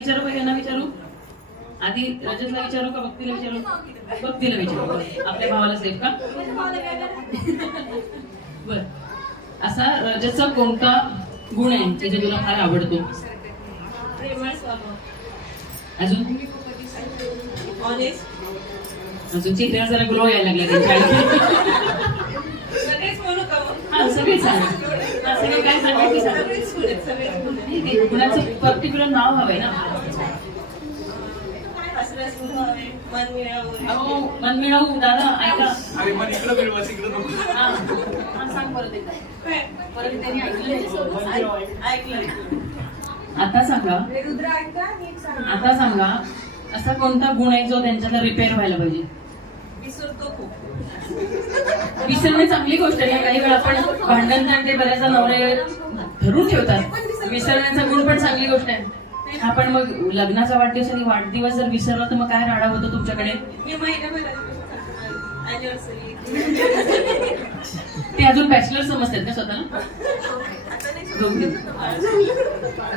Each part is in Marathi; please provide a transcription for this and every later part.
विचारू का यांना विचारू आधी रजतला विचारू का भक्तीला विचारू भक्तीला विचारू आपल्या भावाला सेफ का बर असा रजतचा कोणता गुण आहे की जे तुला फार आवडतो अजून अजून चेहऱ्याला जरा ग्लो यायला लागला त्यांच्या सगळेच सगळे काय सांगायचं गुणाचं पर्टिक्युलर नाव हवंय ना मनमिळावू दादा ऐका सांग परत आता सांगा असा कोणता गुण आहे जो त्यांच्यातला रिपेअर व्हायला पाहिजे विसरणे चांगली गोष्ट आहे. काही वेळा आपण भांडण ते बऱ्याचदा नवरे धरून ठेवतात. विसरण्याचा गुण पण चांगली गोष्ट आहे. आपण मग लग्नाचा वाढदिवस आणि वाढदिवस जर विसरला तर मग काय राडा होतो तुमच्याकडे ते अजून बॅचलर समजतात का स्वतःला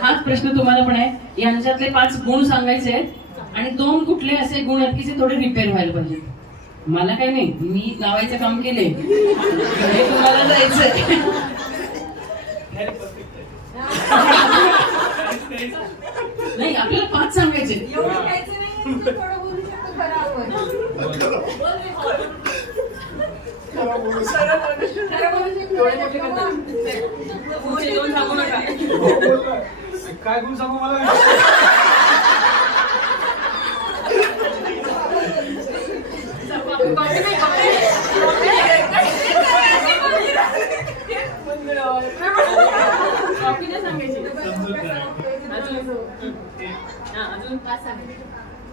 हाच प्रश्न तुम्हाला पण आहे. यांच्यातले 5 गुण सांगायचे आहेत आणि 2 कुठले असे गुण आहेत की जे थोडे रिपेअर व्हायला पाहिजे. मला काय नाही मी लावायचं काम केले तुम्हाला जायचंय नाही आपल्याला 5 सांगायचे काय गुण सांगू मला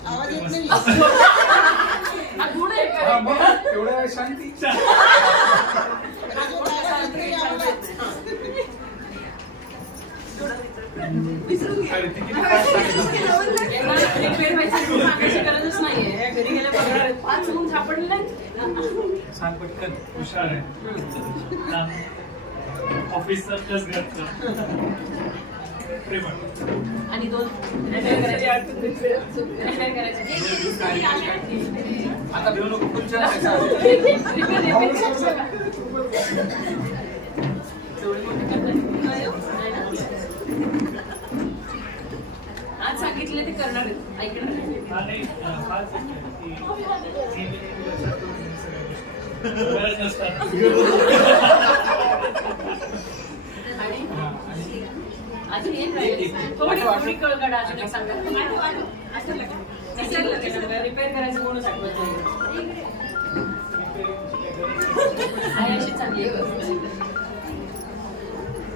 आवाज येत नाही एवढ्या शांती गरजच नाहीये घरी गेल्या 5 गुण सापडले नाही सांग पटकन हुशार आहे ऑफिसचा प्लस घरचा आणि 2 आता घेऊ नको पुढच्या आज सांगितले ते करणार ऐकणार अजून एक थोडी कळगडा अजून एक सांगा रिपेअर करायचं कोणच आठवत नाही अशी चांगली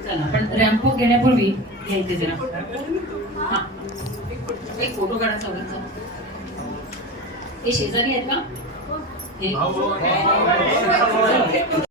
चला पण रॅम्पो घेण्यापूर्वी घ्यायचे जरा हा एक फोटो काढायचा होता हे शेजारी आहेत का हे